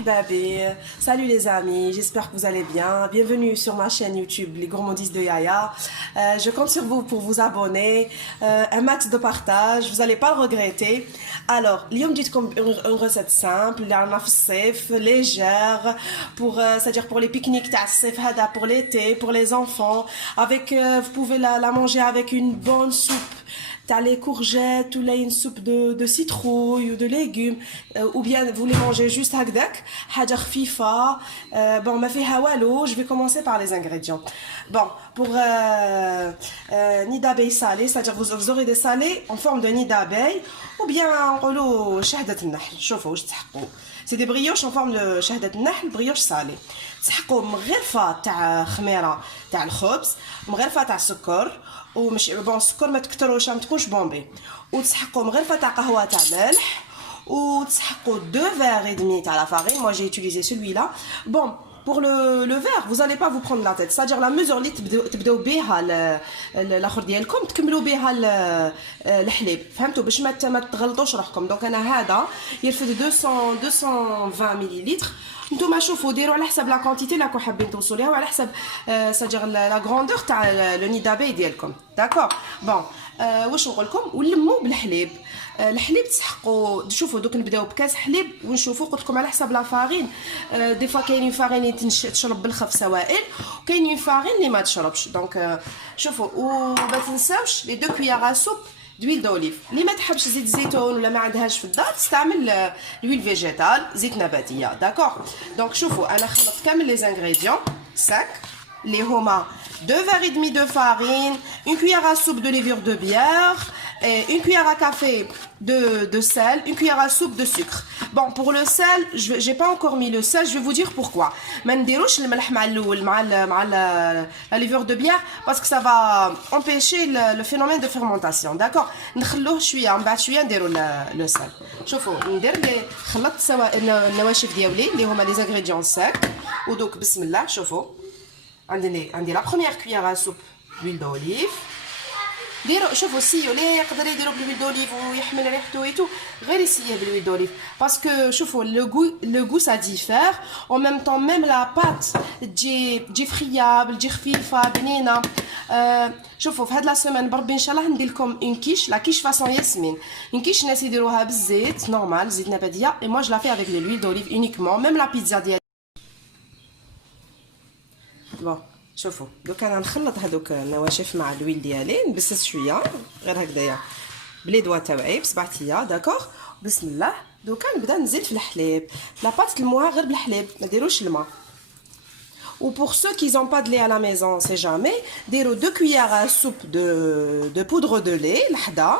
Ahbabi, salut les amis, j'espère que vous allez bien. Bienvenue sur ma chaîne YouTube Les Gourmandises de Yaya. Je compte sur vous pour vous abonner. Un max de partage, vous n'allez pas le regretter. Alors, اليوم جيتكم une recette simple, légère, c'est-à-dire pour les pique-niques تاع الصيف هذا, pour l'été, pour les enfants. Avec, vous pouvez la manger avec une bonne soupe. T'as les courgettes ou là une soupe de citrouille ou de légumes, ou bien vous les mangez juste هكذاك حاجة خفيفة. Bon, ما فيها والو. Je vais commencer par les ingrédients. Bon, pour nid d'abeille salé, c'est-à-dire vous aurez des salés en forme de nid d'abeille, ou bien نقولوا شهدة النحل. شوفوا واش تحقوا. C'est des brioches en forme de شهدة النحل, brioche salée. تسحقوا مغرفة تاع خميرة تاع الخبز, مغرفة تاع السكر, ومش بون السكر ما تكتروش, ما تكونش بومبي, وتسحقوا مغرفه تاع قهوه تاع ملح, وتسحقوا 2 verres et demi تاع la farine. Moi j'ai utilisé celui-là. Bon, pour le verre, vous allez pas vous prendre la tête, c'est-à-dire la mesure اللي تبداو بها الاخر ديالكم تكملوا بها الحليب, فهمتوا, باش ما تغلطوش روحكم. دونك انا هذا يرفد 220 مليلتر. نتوما شوفوا ديروا على حسب لا كونتيتي اللي راكم حابين توصلوا ليها, وعلى حسب ساجير لا غروندور تاع لو ني دابي ديالكم. داكور. بون, واش نقول لكم, ونلموا بالحليب. الحليب تسحقوا. شوفوا دوك نبداو بكاس حليب ونشوفوا, قلت لكم على حسب لا فارين. دي فوا كاينين فارين اللي تشرب بالخف سوائل, وكاينين فارين اللي ما تشربش. دونك شوفوا, وما تنساوش لي 2 كويار سوب دويل دوليف. اللي ما تحبش زيت الزيتون ولا ما عندهاش في الدار تستعمل لويل فيجيتال, زيت نباتيه. داكور. دونك شوفوا انا خلطت كامل لي زانغريديون ساك اللي هما 2 verres et demi de farine, une cuillère à soupe de levure de bière, et une cuillère à café de sel, une cuillère à soupe de sucre. Bon, pour le sel, j'ai pas encore mis le sel, je vais vous dire pourquoi. ما نديروش الملح مع الاول مع la levure de bière, parce que ça va empêcher le phénomène de fermentation. D'accord. نخلوه شويه, من بعد شويه نديروا le sel. شوفوا ندير لي خلطت سواء النواشف ديالي اللي هما لي زانغريديون ساك, ودوك بسم الله. شوفوا عندي لا بروميير كويير سوب دويل دوليف. ديروا شوفوا سيو لي يقدر يديروا بالويل دوليف ويحمل ريحته ايتو, غير يسيه بالويل دوليف, باسكو شوفوا لو غو سا ديفير. او ميم طون ميم لا بات تجي فريابل, تجي خفيفه بنينه. شوفوا في هاد لا سيمين بربي ان شاء الله ندير لكم اون كيش, لا كيش فاصون ياسمين. اون كيش الناس يديروها بالزيت نورمال, زيت نباتيه, اي موا جو لا في افيك لويل دوليف اونيكمون. ميم لا بيتزا ديال. بون شوفوا دوك انا نخلط هذوك النواشف مع الويل ديالي, نبسس شويه غير هكذايا بلي دوا تاوعي بصبعتيا. داكوغ. بسم الله. دوكا نبدا نزيد في الحليب. لاباط تلموها غير بالحليب, ما ديروش الماء. ou pour ceux qui n'ont pas de lait à la maison, c'est jamais, ديروا 2 cuillères à soupe de poudre de lait لحدا,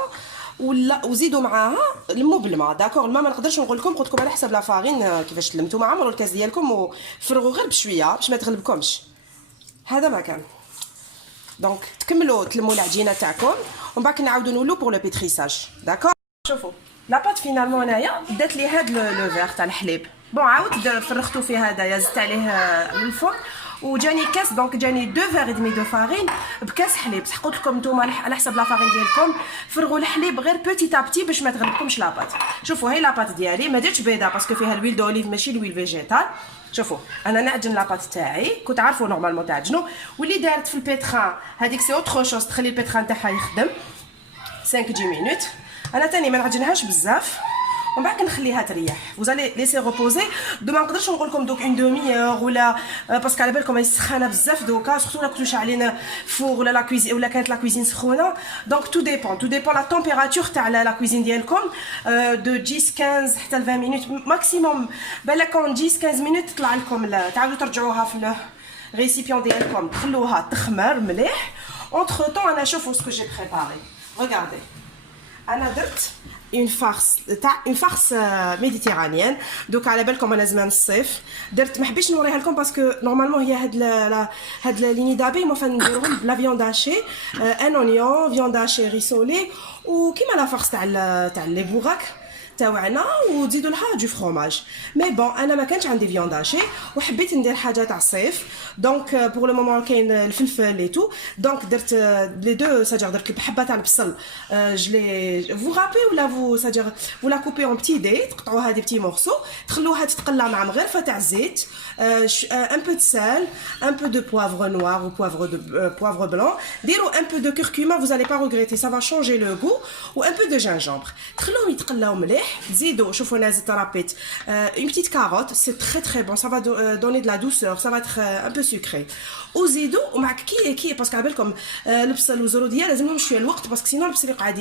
ولا وزيدوا معاها لموا بالماء. داكوغ. الماء ما نقدرش نقول لكم, قلت لكم على حسب لا فارين كيفاش تلمتوا. مع عمروا الكاس ديالكم وفرغوا غير بشويه باش ما تغلبكمش. هذا ما كان. دونك تكملوا تلموا العجينه تاعكم, ومن بعد نعاودوا نولوا بور لو بيتريساج. داكور. شوفوا لاباط فينالمون انايا دات لي هاد لو فيغ تاع الحليب. بون عاودت فرغتو في هذايا, زدت عليه الفوق, وجاني كاس. دونك جاني 2 verres et demi de farine بكاس حليب. صح قلت لكم نتوما على حسب لا فارين ديالكم فرغوا الحليب غير بوتي ابتي باش ما تغلبكمش لاباط. شوفوا هاي لاباط ديالي, ما درتش بيضه باسكو فيها الويل دوليف ماشي الويل فيجيتال. شوفوا انا نعجن لاباط تاعي, كنت عارفوا نورمالمون تعجنوا, واللي دارت في البيتران هذيك سي اوتر شوز, تخلي البيتران تاعها يخدم 5 10 مينوت. انا تاني ما نعجنهاش بزاف, ومن بعد نخليها تريح. فوزالي ليسي ريبوزي. دو ما نقدرش نقول لكم دوك اون دومي اور ولا, باسكو على بالكم راهي سخانه بزاف دوكا, سورتو لا كنتو شاعلين فور ولا لا كويزين, ولا كانت لا كويزين سخونه. دونك تو ديبون لا تمبيراتور تاع لا كويزين ديالكم, دو 10 15 حتى ل 20 مينوت ماكسيموم. بالكم 10 15 مينوت تطلع لكم, تعاودوا ترجعوها في الريسيبيون ديالكم, تخلوها تخمر مليح. اونتر طون انا شوفوا سكو جي بريباري. ريغاردي انا درت اون فارس ميديتيرانيان. دوك على بالكم انا زمان الصيف درت, ما حبيتش نوريها لكم باسكو نورمالمون هي هاد لي ني دابي ما نديروهم بلا فيوند هاشي, ان اونيون, فيوند هاشي ريسولي, وكيما لا فارس تاع لي بوراك تاعنا وتزيدوا لها دو فروماج. مي بون انا ما كانش عندي فياند هاشي وحبيت ندير حاجه تاع الصيف. دونك بور لو مومون كاين الفلفل لي تو، دونك درت لي دو ساجير درت الحبه تاع البصل جلي فو غابي ولا فو ساجير ولا كوبي اون بتي دي، تقطعوها دي بتي مورسو تخلوها تتقلى مع مغرفه تاع الزيت، ان بو دو سال، ان بو دو poivre noir ou poivre blanc. ديروا un peu de curcuma, vous allez pas regretter, ça va changer le goût. Ou un peu de gingembre. تخلوهم يتقلاو مليح. تزيدوا شوفوا انا زدت رابيت une petite carotte, c'est très très bon, ça va donner de la douceur, ça va être un peu sucré. وزيدوا ومعك كي باسكو على بالكم البصل والزروديه لازم لهم شويه الوقت باسكو سينو البصل قاعد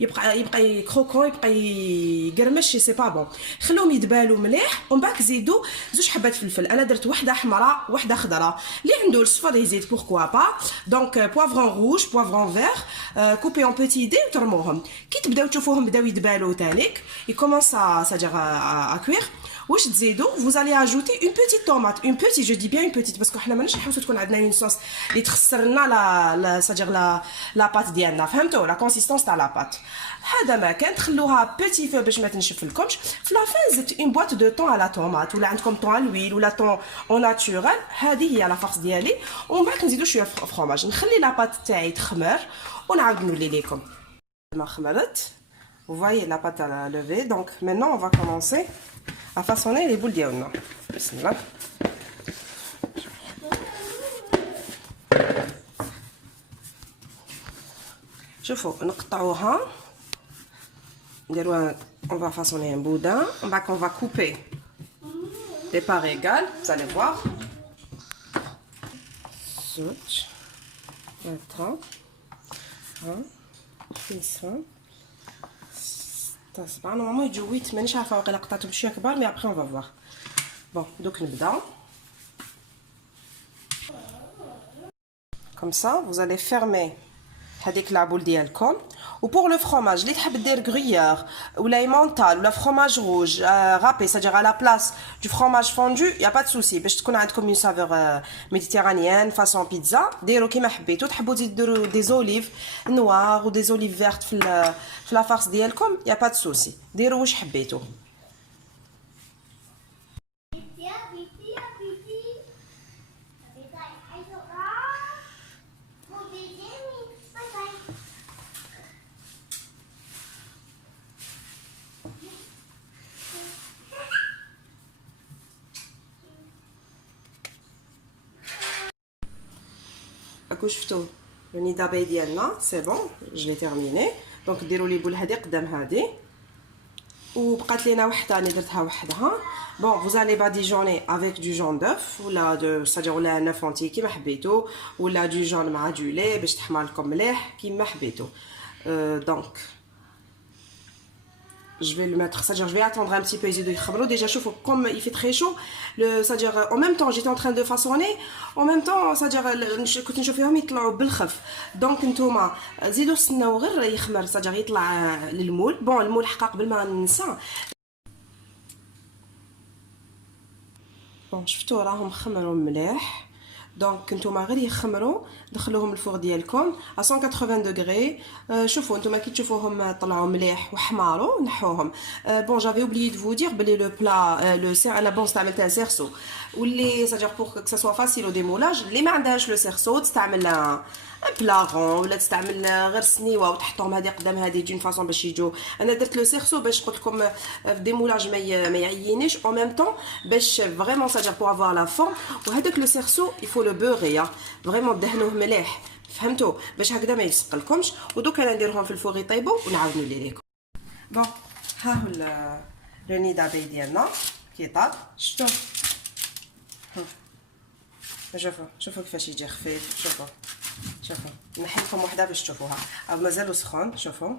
يبقى كروكون، يبقى يقرمش، سي با بون. خلوهم يدبالوا مليح ومن بعد زيدوا زوج حبات فلفل. انا درت وحده حمراء وحده خضراء، اللي عنده الصفر يزيد بوركوا با. دونك بوافرون روج بوافرون فير كوبي اون بوتي دي وترموهم. كي تبداو تشوفوهم بداو يدبالوا تانيك يكومونس سادير ا كوير. واش تزيدوا vous allez ajouter une petite tomate, une petite, je dis bien une petite باسكو حنا ماناش نحوسوا تكون عندنا اون صوص اللي تخسر لنا لا سادير لا بات ديالنا، فهمتوا لا كونسيستونس تاع لا بات. هذا ما كان تخلوها بيتي فو باش ما تنشف لكمش. في لا فان زدت اون بواط دو طون على طوماط ولا عندكم طون على الويل ولا طون او ناتورال، هذه هي لا فورس ديالي. ومن بعد نزيدوا شويه فروماج، نخلي لا بات تاعي تخمر ونعاود نولي لكم. ما خمرت vous voyez la pâte à la lever. Donc maintenant on va commencer à façonner les boules ديالنا. بسم الله. شوفوا نقطعوها نديروها. on va façonner un boudin. On va couper des parts égales, vous allez voir. زوج 3 4 5 نورمالمون يجيو 8. مانيش عارفه واقيلا قطعتهم شويه كبار مي ابخي اون فا فوار. بون دوك نبدا كوم سا. vous allez fermer هذيك لابول ديالكم. وبور لو فروماج اللي تحب دير غريور ولا ايمونتال ولا فروماج روج رابي سادير على بلاص دو فروماج فوندو يا با دو سوسي باش تكون عندكم اون سافور ميديتيرانيان فاسون بيتزا. ديروا كيما حبيتوا. تحبوا تزيدوا دي زوليف نوار و دي زوليف فيرت في لا فارس ديالكم يا با دو سوسي، ديروا واش حبيتوا. هاكو شفتوا لو ني دابي ديالنا سي بون جو تيرميني. دونك ديروا لي بول هذه قدام هذه وبقات لينا وحده انا درتها وحدها. بون vous allez badigeonner avec du jaune d'œuf ولا دو سادير ولا نوف اونتي كيما حبيتو ولا دو جون مع دو لي باش تحمر لكم مليح كيما حبيتو. دونك je vais le mettre, c'est-à-dire je vais attendre un petit peu يزيدوا يخمروا. déjà شوفوا comme il fait très chaud c'est-à-dire en même temps j'étais en train de façonner en même temps c'est-à-dire كنت نشوف فيهم يطلعوا بالخف. دونك نتوما زيدوا استناو غير يخمر c'est-à-dire يطلع للمول. بون المول حقا قبل ما ننسى. بون شفتوا راهم خمروا مليح. دونك نتوما غير يخمروا دخلوهم الفور ديالكم à 180 دوغري. شوفوا نتوما كي تشوفوهم طلعوا مليح وحماروا نحوهم. بون جافي اوبليي دو فو دير بلي لو بلا لو سير انا بون استعملت ان سيرسو واللي ساجير بور كو سا سوا فاسيل او ديمولاج. اللي ما عندهاش لو سيرسو تستعمل ان بلاغون ولا تستعمل غير سنيوه وتحطهم هذه قدام هذه دون فاصون باش يجوا. انا درت لو سيرسو باش قلت لكم في ديمولاج ما يعينيش او ميم طون باش فريمون ساجير بور افوار لا فورم. وهذاك لو سيرسو يفو لو بوغيا فريمون دهنوه مليح فهمتوا باش هكذا ما يلصقلكمش. ودوك انا نديرهم في الفوغ يطيبوا ونعاود نولي لكم. بون ها هو لو ني دابي ديالنا كي طاب. شفتوا شوفوا كيفاش يجي خفيف. شوفوا نحي لكم وحده باش تشوفوها مازالو سخون. شوفوا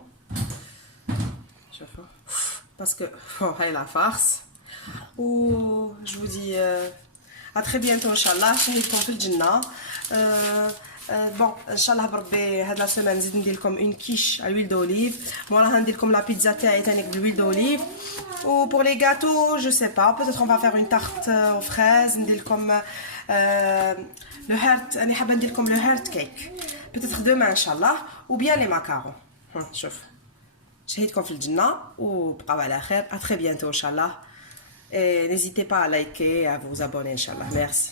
باسكو هاي لا فارس. و جو vous dis à très bientôt ان شاء الله. شهيتكم في الجنه. بون ان شاء الله بربي هاد لا سيمين نزيد ندير لكم اون كيش على الويل دوليف. موراها ندير لكم لا بيتزا تاعي ثاني بالويل دوليف. و بور لي غاتو جو سي با peut-être on va faire une tarte aux fraises. ندير لكم لو هارت. انا حابه ندير لكم لو هارت كيك peut-être demain ان شاء الله. ou bien les macarons. شوف شهيتكم في الجنة وبقاو على خير. À très bientôt, Inch'Allah. Et n'hésitez pas à liker et à vous abonner, Inch'Allah. Merci.